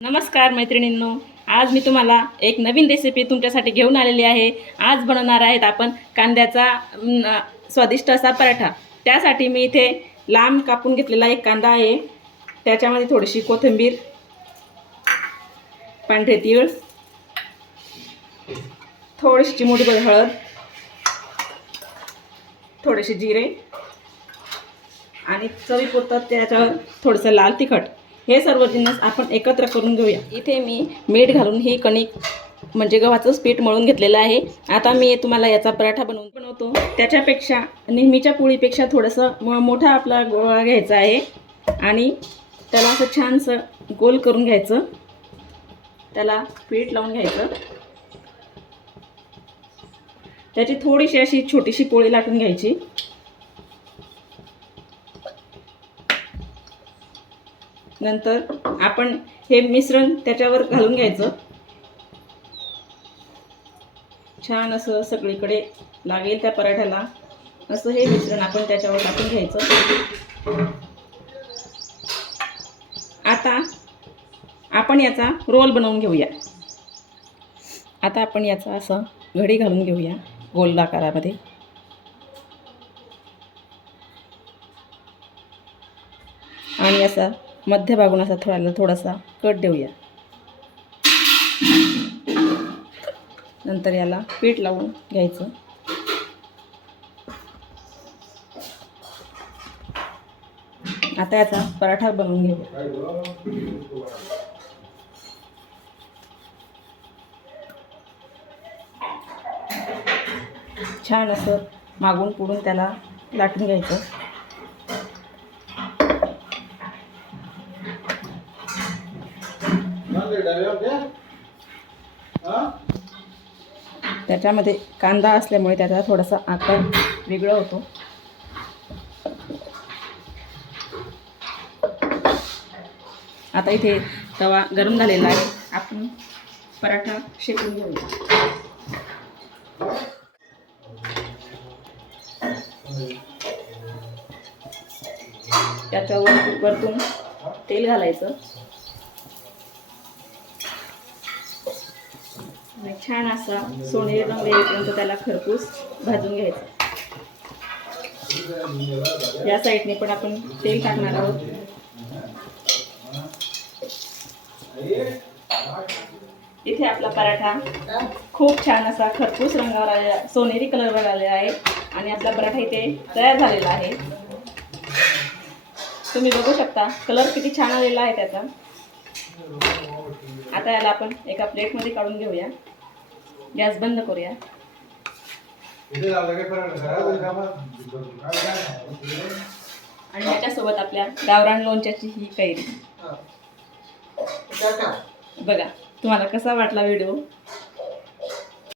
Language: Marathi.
नमस्कार मैत्रिणींनो आज मी तुम्हाला एक नवीन रेसिपी तुमच्यासाठी घेऊन आलेली आहे. आज बनवणार आहेत आपण कांद्याचा स्वादिष्ट असा पराठा. त्यासाठी मी इथे लांब कापून घेतलेला एक कांदा आहे. त्याच्यामध्ये थोडीशी कोथिंबीर पांढरे तीळ थोडीशी चिमुटभर हळद थोडेसे जिरे आणि चवीपुरतं त्याच्यावर थोडंसं लाल तिखट. हे सर्व जिन्नस आपण एकत्र करून घेऊया. इथे मी मीठ घालून ही कणिक म्हणजे गव्हाचंच पीठ मळून घेतलेलं आहे. आता मी तुम्हाला याचा पराठा बनवून बनवतो. त्याच्यापेक्षा नेहमीच्या पोळीपेक्षा थोडंसं म मोठा आपला गोळा घ्यायचा आहे. आणि त्याला असं छानसं गोल करून घ्यायचं. त्याला पीठ लावून घ्यायचं. त्याची थोडीशी अशी छोटीशी पोळी लाटून घ्यायची. नंतर आपण हे मिश्रण त्याच्यावर घालून घ्यायचं. छान असं सगळीकडे लागेल त्या पराठ्याला. असं हे मिश्रण आपण त्याच्यावर टाकून घ्यायचं. आता आपण याचा रोल बनवून घेऊया. आता आपण याचा असं घडी घालून घेऊया गोल आकारामध्ये आणि असा मध्यभागून असा थोडा थोडासा कट देऊया. नंतर याला पीठ लावून घ्यायचं. आता याचा पराठा बनवून घेऊ छान असं मागून पुढून त्याला लाटून घ्यायचं. त्याच्यामध्ये कांदा असल्यामुळे त्याचा थोडासा आकार वेगळा होतो. आता इथे तवा गरम झालेला आहे. आपण पराठा शेकून घेऊया. त्याच्यावर वरतून तेल घालायचं. छान असा सोनेरी रंग येईपर्यंत त्याला खरपूस भाजून घ्यायचा. या साईडने पण आपण तेल टाकणार आहोत. इथे आपला पराठा खूप छान असा खरपूस रंगावर आलेला सोनेरी कलरवर आलेला आहे आणि आपला पराठा इथे तयार झालेला आहे. तुम्ही बघू शकता कलर किती छान आलेला आहे त्याचा. आता याला आपण एका प्लेटमध्ये काढून घेऊया. गॅस बंद करूया. आणि याच्यासोबत आपल्या गावरान लोणच्याची ही कैरी. बघा तुम्हाला कसा वाटला व्हिडिओ?